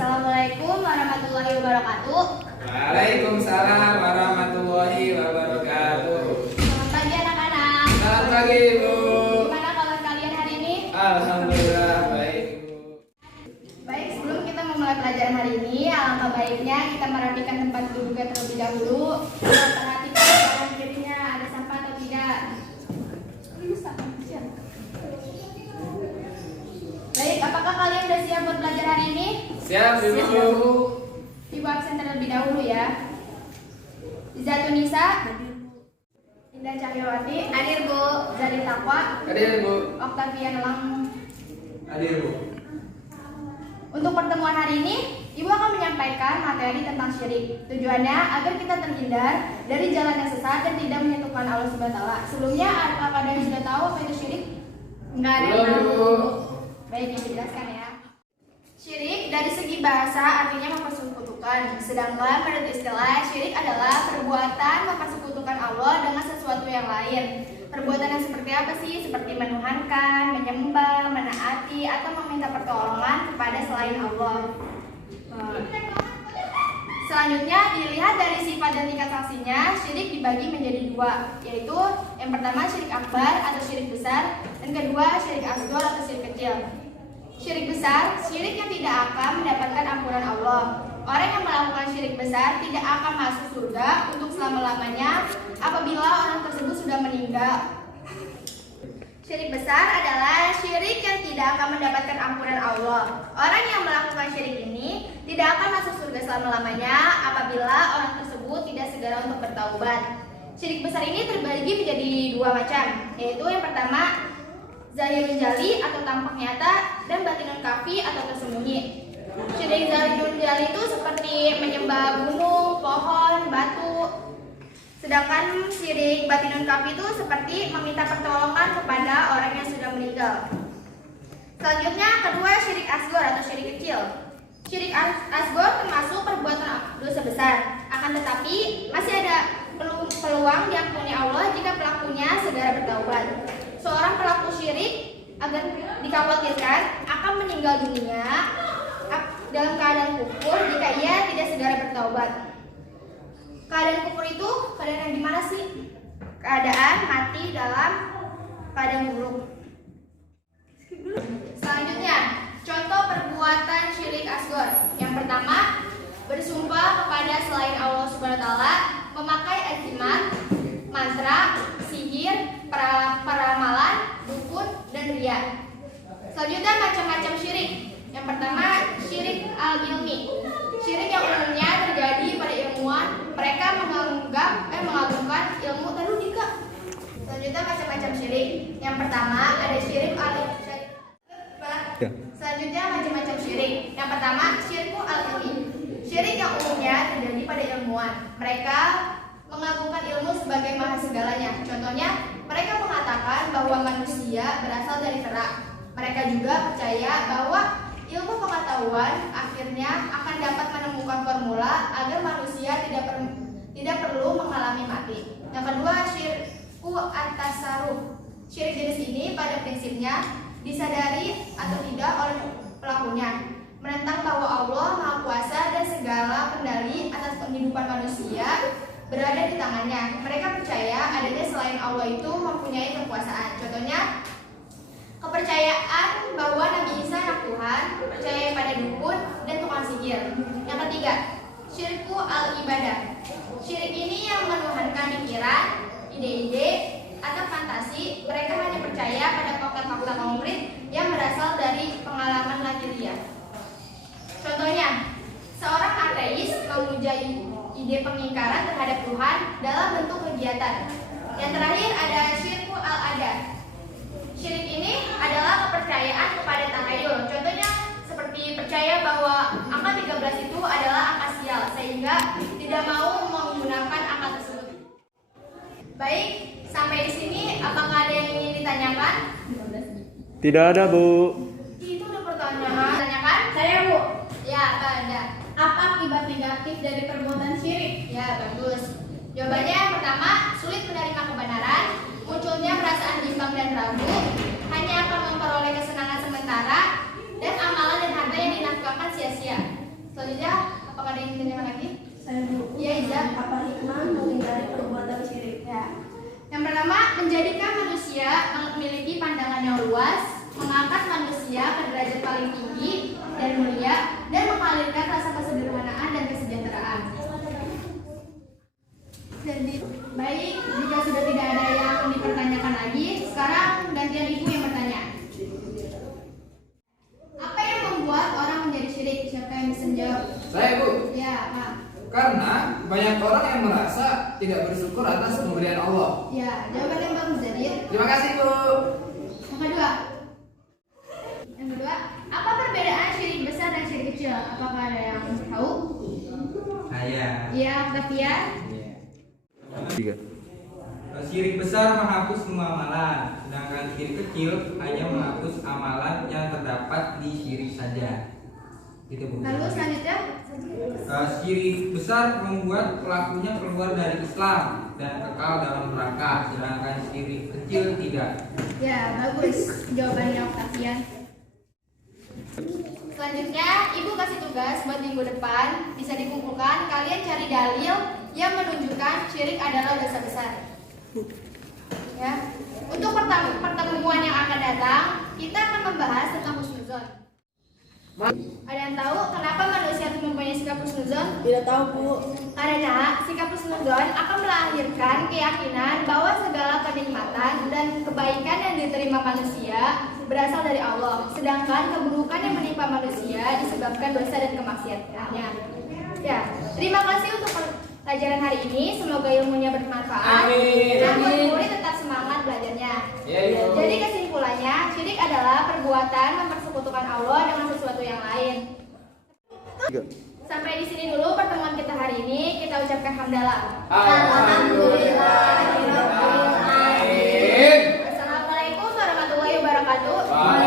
Assalamualaikum warahmatullahi wabarakatuh. Waalaikumsalam warahmatullahi wabarakatuh. Selamat pagi anak-anak. Selamat pagi Ibu. Gimana kabar kalian hari ini? Alhamdulillah baik Ibu. Baik, sebelum kita memulai pelajaran hari ini, alangkah baiknya kita merapikan tempat duduknya terlebih dahulu. Perhatikan kanan kirinya ada sampah atau tidak. Baik, apakah kalian sudah siap buat belajar hari ini? Siap Ibu. Ibu absen terlebih dahulu ya. Zatunisa, Indah Cahyawati, hadir Bu. Zari Taqwa, Hadir Ibu. Octavian Lang. Hadir Ibu. Untuk pertemuan hari ini, Ibu akan menyampaikan materi tentang syirik. Tujuannya agar kita terhindar dari jalan yang sesat dan tidak menyatukan Allah Subhanahu wa taala. Sebelumnya, apakah ada yang sudah tahu apa itu syirik? Enggak ada yang Belum, tahu. Bu. Baik, Ibu jelaskan ya. Syirik dari segi bahasa artinya mempersekutukan. Sedangkan menurut istilah, syirik adalah perbuatan mempersekutukan Allah dengan sesuatu yang lain. Perbuatan yang seperti apa sih? Seperti menuhankan, menyembah, menaati, atau meminta pertolongan kepada selain Allah. Selanjutnya dilihat dari sifat dan tingkat sanksinya, syirik dibagi menjadi dua, yaitu yang pertama syirik akbar atau syirik besar, dan kedua syirik asghar atau syirik kecil. Syirik besar, syirik yang tidak akan mendapatkan ampunan Allah. Orang yang melakukan syirik besar tidak akan masuk surga untuk selama-lamanya apabila orang tersebut sudah meninggal. Syirik besar adalah syirik yang tidak akan mendapatkan ampunan Allah. Orang yang melakukan syirik ini tidak akan masuk surga selama-lamanya apabila orang tersebut tidak segera untuk bertaubat. Syirik besar ini terbagi menjadi dua macam, yaitu yang pertama zahirun jali atau tampak nyata, dan batinun kafi atau tersembunyi. Syirik zahirun jali itu seperti menyembah gunung, pohon, batu. Sedangkan syirik batinun kafi itu seperti meminta pertolongan kepada orang yang sudah meninggal. Selanjutnya kedua syirik asghar atau syirik kecil. Syirik asghar termasuk perbuatan dosa besar. Akan tetapi masih ada peluang diampuni Allah jika pelakunya segera bertaubat. Seorang pelaku syirik agar dikhawatirkan akan meninggal dunia dalam keadaan kufur jika ia tidak segera bertaubat. Keadaan kufur itu keadaan yang gimana sih? Keadaan mati dalam keadaan buruk. Selanjutnya, contoh perbuatan syirik asghar. Yang pertama, bersumpah kepada selain Allah Subhanahu wa taala, memakai azimat, mantra, sihir, peramalan, dukun, dan riya. Selanjutnya macam-macam syirik. Yang pertama syirik al-ilmi. Syirik yang umumnya terjadi pada ilmuwan. Mereka mengagungkan ilmu terudika. Selanjutnya macam-macam syirik. Yang pertama ada syirik Selanjutnya macam-macam syirik. Yang pertama syirku al-ilmi. Syirik yang umumnya terjadi pada ilmuwan. Mereka mengagungkan ilmu sebagai maha segalanya. Contohnya, mereka mengatakan bahwa manusia berasal dari kerak. Mereka juga percaya bahwa ilmu pengetahuan akhirnya akan dapat menemukan formula agar manusia tidak perlu mengalami mati. Yang kedua, syirku at-tasarruf. Syirik jenis ini pada prinsipnya disadari atau tidak oleh pelakunya, menentang bahwa Allah Maha Kuasa dan segala kendali atas kehidupan manusia berada di tangannya. Mereka percaya adanya selain Allah itu mempunyai kekuasaan. Contohnya, kepercayaan bahwa Nabi Isa anak Tuhan, percaya pada dukun dan tukang sihir. Yang ketiga, syirku al-ibadah. Syirik ini yang menuhankan pikiran, ide-ide, atau fantasi. Mereka hanya percaya pada fakta-fakta konkret yang berasal dari pengalaman lahiriah. Contohnya, seorang ateis memuja ide pengingkaran terhadap Tuhan dalam bentuk kegiatan. Yang terakhir ada syirku al-adah. Syirik ini adalah kepercayaan kepada takhayul. Contohnya seperti percaya bahwa angka 13 itu adalah angka sial, sehingga tidak mau menggunakan angka tersebut. Baik, sampai di sini apakah ada yang ingin ditanyakan? Tidak ada, Bu. Itu udah pertanyaan. Tanyakan? Saya, Bu. Ya, ada. Apa akibat negatif dari perbuatan syirik? Ya, bagus. Jawabannya yang pertama, sulit menerima kebenaran, munculnya perasaan bimbang dan ragu, hanya akan memperoleh kesenangan sementara, dan amalan dan harta yang dinafkahkan sia-sia. Apakah ada yang ditanyakan lagi? Saya Bu. Iya, Iza. Apa hikmah menghindari perbuatan syirik? Ya. Yang pertama, menjadikan manusia memiliki pandangan yang luas, mengangkat manusia ke derajat paling tinggi dan mulia, dan mengalirkan rasa kesederhanaan dan kesejahteraan. Baik, jika sudah tidak ada yang dipertanyakan lagi, sekarang gantian Ibu yang bertanya. Apa yang membuat orang menjadi syirik? Siapa yang bisa menjawab? Saya, Bu. Ya, Pak. Karena banyak orang yang merasa tidak bersyukur atas pemberian Allah. Ya, jawaban yang bagus jadi. Terima kasih, Bu. Yang kedua, apa perbedaan syirik besar dan syirik kecil? Apakah ada yang tahu? Saya. Iya, Tafia. Tiga. Syirik besar menghapus semua amalan, sedangkan syirik kecil hanya menghapus amalan yang terdapat di syirik saja. Itu Bu. Lalu selanjutnya, Syirik besar membuat pelakunya keluar dari Islam dan kekal dalam neraka, sedangkan syirik kecil tidak. ya bagus jawabannya Tafia. Selanjutnya, Ibu kasih tugas buat minggu depan bisa dikumpulkan. Kalian cari dalil yang menunjukkan syirik adalah dosa besar. Ya, untuk pertemuan yang akan datang, kita akan membahas tentang husnuzon. Ada yang tahu kenapa manusia itu mempunyai sikap husnuzon? Tidak tahu Bu. Karena sikap husnuzon akan melahirkan keyakinan bahwa segala kenikmatan dan kebaikan yang diterima manusia berasal dari Allah, sedangkan keburukan yang menimpa manusia disebabkan dosa dan kemaksiatannya. Ya, terima kasih untuk pelajaran hari ini. Semoga ilmunya bermanfaat. Amin. Dan murid tetap semangat belajarnya. Ya, Ibu. Jadi kesimpulannya, syirik adalah perbuatan mempersekutukan Allah dengan sesuatu yang lain. Tiga. Sampai di sini dulu pertemuan kita hari ini. Kita ucapkan hamdalah. Alhamdulillahirobbilalamin. Assalamualaikum warahmatullahi wabarakatuh. Waalaikumsalam.